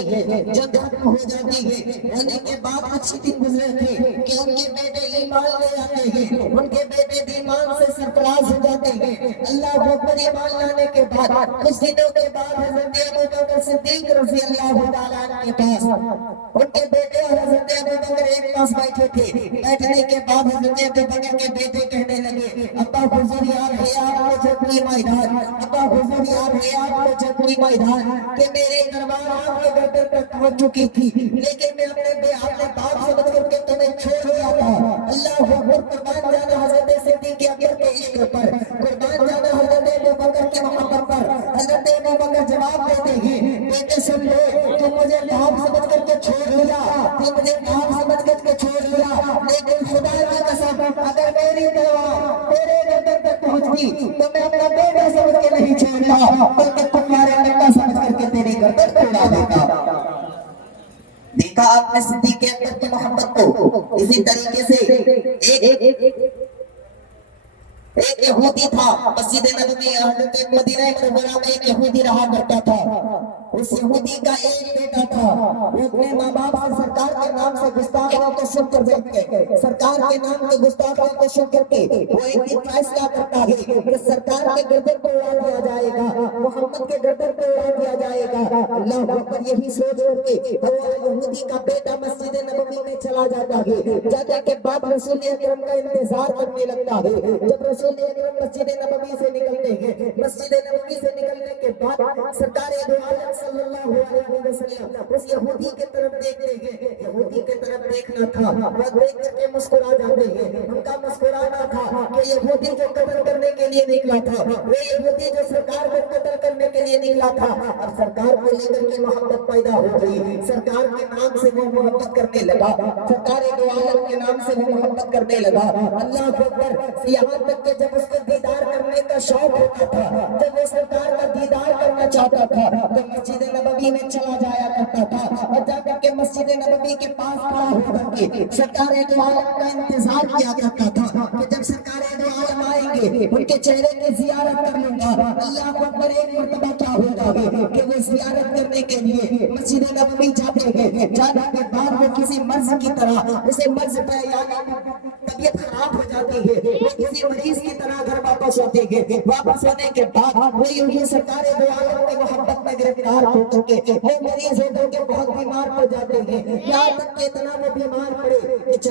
جو ختم ہو جاتی ہے، ہونے کے بعد اچھی دن گزرے تھے کہ ان کے بیٹے ایمان لے آتے ہیں، ان کے بیٹے ایمان سے سرفراز ہو جاتے ہیں۔ اللہ اکبر، ایمان لانے کے بعد کچھ دنوں کے بعد حضرت ابوبکر صدیق رضی اللہ تعالیٰ عنہ کے پاس ان کے بیٹے اور حضرت ابوبکر ایک پاس بیٹھے تھے۔ بیٹھنے کے بعد حضرت ابوبکر کے بیٹے کہنے لگے، ابا حضور یاد ہے آپ کو جنگ کی میدان، ابا حضور یاد ہے آپ کو جنگ کی میدان کہ میرے دربار آپ کے گردن تک پہنچ چکی تھی، لیکن میں اپنے باپ سے بدل کے تمہیں چھوڑ دیا تھا۔ اللہ اکبر، قربان جانا حضرت صدیق اکبر کے عشق پر، قربان جانا حضرت ابوبکر کی محبت پر۔ حضرت ابوبکر جواب دیتے ہیں، بیٹے سن لو، تم مجھے باپ سمجھ کر کے چھوڑ دیا، تم مجھے باپ سمجھ کر کے چھوڑ دیا، لیکن خدا کی قسم اگر میری تلوار تیرے گردن تک پہنچتی تو میں اپنا بیٹا سمجھ کے نہیں چھوڑتا، بلکہ تمہارے بیٹا سمجھ کر کے تیری گردن پہ اڑا دیتا۔ دیکھا آپ نے صدیق اکبر کی محبت کو۔ اسی طریقے سے ایک یہودی تھا مسجد نبوی حضرت مدینہ منورہ میں، ایک یہودی رہا کرتا تھا۔ اس یہودی کا ایک بیٹا تھا، وہ اپنے ماں باپ سے سرکار کے نام سے گستاخیوں کو سن کر کے، سرکار کے نام کے گستاخیوں کو سن کر کے وہ ایک دن فیصلہ کرتا ہے کہ سرکار کے گردن کو اڑا دیا جائے گا، محمد کے گردن کو اڑا دیا جائے گا۔ اللہ اکبر، یہی سوچ کر کے وہ یہودی کا بیٹا مسجد نبوی میں چلا جاتا ہے۔ جانے کے بعد رسول اکرم کا انتظار کرنے لگتا ہے۔ جب رسول اکرم مسجد نبوی سے نکلتے ہیں، مسجد نبوی سے نکلنے کے بعد سرکار دو عالم صلی اللہ علیہ وسلم اس یہودی کے طرف دیکھتے ہیں۔ یہودی کے طرف دیکھنا تھا، وہ دیکھ کر کے مسکرا جاتے ہیں۔ ان کا مسکرانا تھا کہ یہودی جو قتل کرنے کے لیے نکلا تھا، وہ یہودی جو سرکار کو قتل کرنے کے لیے نکلا تھا، اب سرکار کو لے کر کے محبت پیدا ہو گئی۔ سرکار کے نام سے وہ محبت کرنے لگا، سرکار دو عالم کے نام سے وہ محبت کرنے لگا۔ اللہ اکبر، یہاں تک کہ جب اس کو دیدار کرنے کا شوق ہوتا تھا، جب وہ سرکار کا دیدار کرنا چاہتا تھا تو مسجد نبوی میں چلا جایا کرتا تھا، اور جا کر کے مسجد نبوی کے پاس کھڑا ہو کر کے سرکار دو عالم کا انتظار کیا کرتا تھا کہ جب سرکار دو عالم آئیں گے ان کے چہرے کی زیارت کر لوں گا۔ اللہ اکبر، ایک مرتبہ کیا ہوتا ہے کہ وہ زیارت کرنے کے لیے مسجد نبوی جاتے ہیں۔ جانے کے بعد وہ کسی مرض کی طرح، اسے مرض پہ یعنی طبیعت خراب ہو جاتی ہے، وہ کسی مریض کی طرح گھر واپس ہوتے ہیں۔ واپس ہونے کے بعد وہ یوں سرکار دو عالم کی محبت میں گرفتار ہو کر کے وہ مریض ہو کر کے بہت بیمار پڑ جاتے ہیں، یہاں تک کہ اتنا وہ بیمار پڑے کہ